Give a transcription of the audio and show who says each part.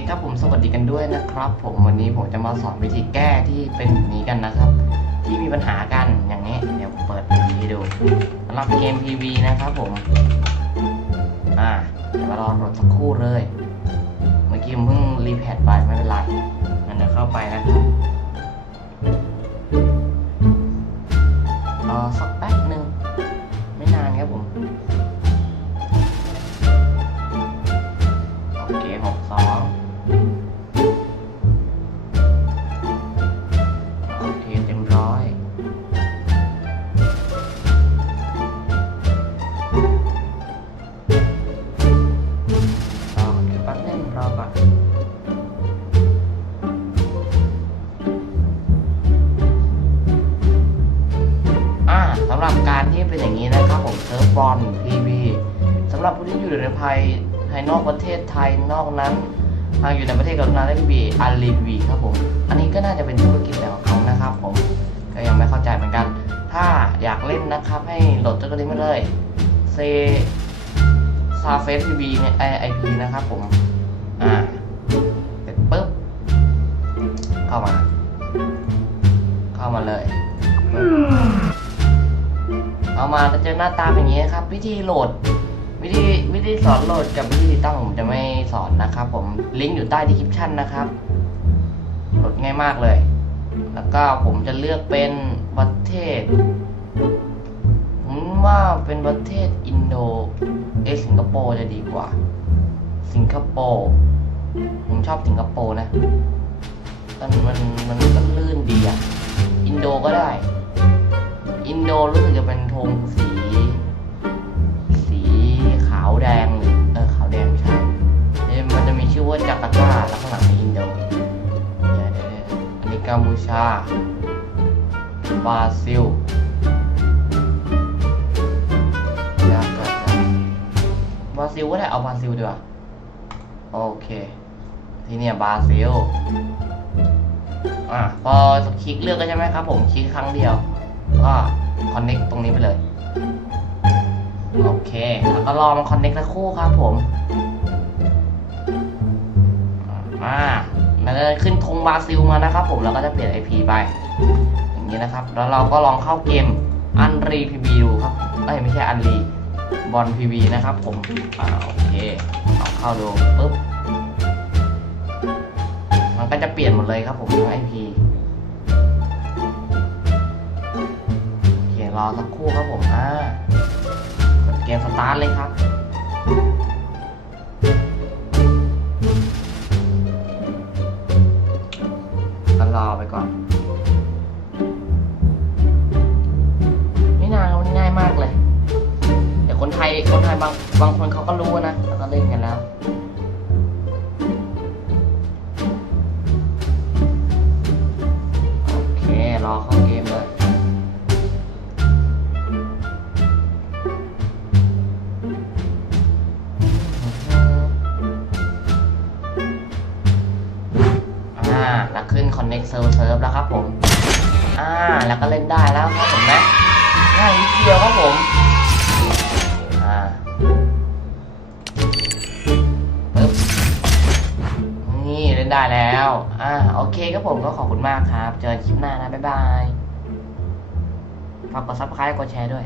Speaker 1: ครับผมสวัสดีกันด้วยนะครับ ผมวันนี้ผมจะมาสอนวิธีแก้ที่เป็นแบบนี้กันนะครับ ที่มีปัญหากันอย่างนี้เดี๋ยวผมเปิด PV ให้ดูสำหรับเกม PV นะครับผมอ่าเดี๋ยวมารอโหลดสักครู่เลย เมื่อกี้ผมเพิ่งรีแพดไปไม่เป็นไรมันจะเข้าไปนะครับรอสักแป๊บหนึ่งไม่นานครับผมโอเคหกสองำหรับการที่เป็นอย่างนี้นะครับผมเซิร์ฟบอลพีวีสำหรับผู้ที่อยู่ในภายภายนอกประเทศไทยนอกนั้นหากอยู่ในประเทศกรุณาได้บีอันรีวีครับผมอันนี้ก็น่าจะเป็นธุรกิจแบบของเขานะครับผมก็ยังไม่เข้าใจเหมือนกัน ถ้าอยากเล่นนะครับให้โหลดเจ้าตัวนี้มาเลยเซซาเฟสทีวีเนี่ยไอพีนะครับผมอ่าเสร็จปุ๊บเข้ามา เข้ามาเลยปึ๊บ เอามาจะเจอหน้าตาเป็นอย่างนี้ครับ วิธีโหลด วิธีวิธีสอนโหลดกับวิธีติดตั้งผมจะไม่สอนนะครับ ผมลิงก์อยู่ใต้ดีคริปชั่นนะครับโหลดง่ายมากเลย แล้วก็ผมจะเลือกเป็นประเทศผมว่าเป็นประเทศอินโดเอสิงคโปร์จะดีกว่า สิงคโปร์ผมชอบสิงคโปร์นะมันมันมันก็ลื่นดีอะอินโดก็ได้ โดรู้สึกจะเป็นธงสี สีขาวแดงหรือเออขาวแดงใช่มันจะมีชื่อว่าจาการ์ตาแล้วข้างหลังอินโดเดี๋ยเดี๋ยวเดี๋ยวอันนี้กัมพูชาบราซิลจาการ์ตาบราซิลก็ได้เอาบราซิลดีกว่าโอเค ที่เนี่ยบราซิลอะพอคลิกเลือกก็ใช่ไหมครับผมคลิกครั้งเดียว ก็คอนเน็กตรงนี้ไปเลย โอเค แล้วก็รอมันคอนเน็กสักครู่ครับผมอ่ามันจะขึ้นธงบราซิลมานะครับผมแล้วก็จะเปลี่ยน IP ไป อย่างนี้นะครับ แล้วเราก็ลองเข้าเกมอันรีพีบีดูครับเอ้ยไม่ใช่อันรีบอลพีบีนะครับผมอ่าโอเคลองเข้าดูปุ๊บมันก็จะเปลี่ยนหมดเลยครับผมทั้ง IP รอสักครู่ครับผมอ่ากดเกมสตาร์ทเลยครับก็รอไปก่อน ไม่นานมันง่ายมากเลย เดี๋ยวคนไทยคนไทยบางบางคนเขาก็รู้นะแล้วก็เล่นกันแล้วโอเครอเข้าเกม แล้วขึ้น connect server serve แล้วครับผม อ่า แล้วก็เล่นได้แล้วครับผมนะง่ายนิดเดียวครับผม อ่าปึ๊บ นี่เล่นได้แล้ว อ่า โอเคครับผมก็ขอบคุณมากครับ เจอกันคลิปหน้านะ บ๊ายบาย ฝากกด subscribe กดแชร์ด้วย